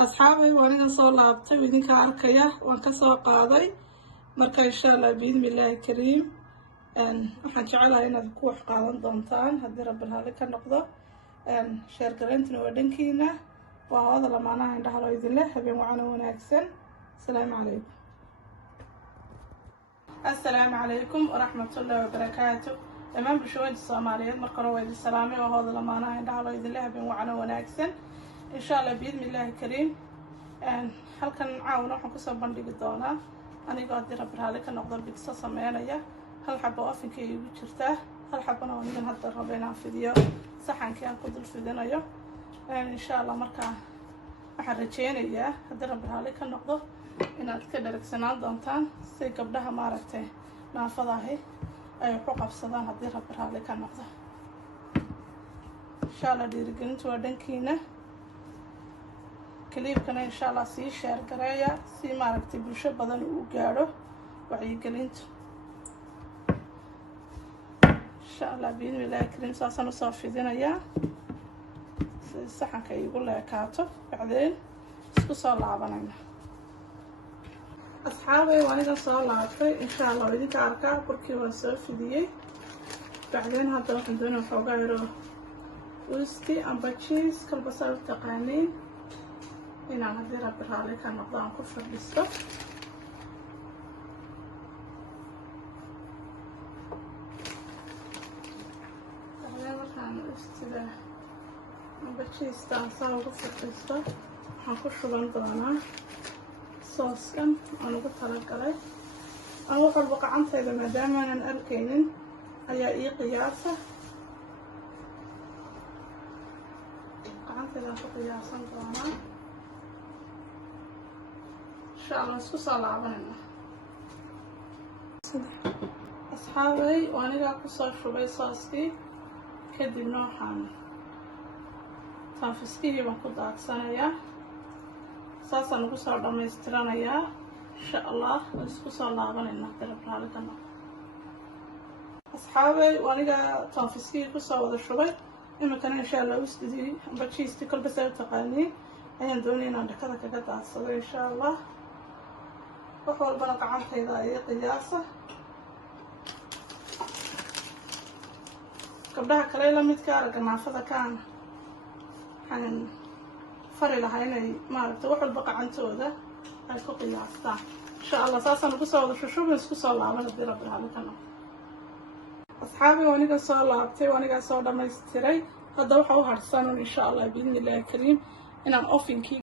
أصحابي وأنا صلّبت وإنك أركيا وأنكسر قاضي مركا إن شاء الله بإذن الله الكريم waxaan jecelahay inaad ku wax qaadan doontaan haddii rabbi raali ka noqdo sheer gareentuna waa dhankiina waa hawada lamaanaha indhaha loo idin leh habeen wacana wanaagsan assalaamu calaykum waraxmatullaahi wabarakaatu dhammaan bulshooyinka Soomaaliyeed marka hore waa idin salaamay waa hawada lamaanaha indhaha loo idin leh habeen wacana wanaagsan insha Allah biidni Ilaahi kariim halkan caawna waxaan ku soo bandhigi doonaa anigoo haddii rabbi raali ka noqdo bigso sameynaya hal xabo afinka igu jirta hal xabana oo niman hadda rabo inaan fidiyo saxankii aan ku dul fidinayo insha Allah markaa waxaan rajeynayaa haddii rabbi raali ka noqdo inaad ka dharagsanaan doontaan si gabdhaha maaragtay naafadahay ay ku qabsadaan haddii rabbi raali ka noqdo insha Allah dhiirigelintu waa dhankiina kliibkana insha Allah sii sheer gareeya si maaragtay bulsho badan uu gaaro wacyigelintu إن شاء الله بإذن الله الكريم ساسا نصفي دينا يا الصحن كي يقول لك كاتو بعدين اسكو لعبنا أصحابي وأنا صار لعبتي إن شاء الله بدي كاركا بركي ونصفي دي بعدين هذا راح ندون فوقا يروح ويسكي أم بتشيز كل بصل تقانين هنا هذي رب العالمين كان نقدر نكفر بسته sida bajiistaan saa ugu fiqaysto waxaan ku shuban doonaa sooskan aan ugu talagalay aan wax walba gacantayda maadaama aanan arkaynin ayaa ii qiyaasa gacantayda ku qiyaasan doonaa insha Allah isku soo laabanayna asxaabay aniga ku soo shubay sooskii kadibna waxaan taafiskihii baan ku daadsanayaa saasaan ugu soo dhammaystiranayaa insha Allah isku soo laabanayna darabaalkana asxaabay aniga taafiskihii ku soo wada shubay imikana insha Allah usdii bajiisti kolba say u taqaaniin ayaan doonaya inaan dhakada kaga daadsado insha Allah wax walbana gacantayda ay qiyaasa gabdhaha kale la midka aragga naafada kaan waxaan fari lahaa inay maaragtay wax walba gacantooda ay ku qiyaastaan insha Allah saasaan ugu soo wada shushubin isku soo laaban haddii rabbi raali ka noqdo asxaabi waniga soo laabtay waniga soo dhammaystiray hadda waxa u harsan insha Allah biidni Ilaahi kariim inaan ofinkii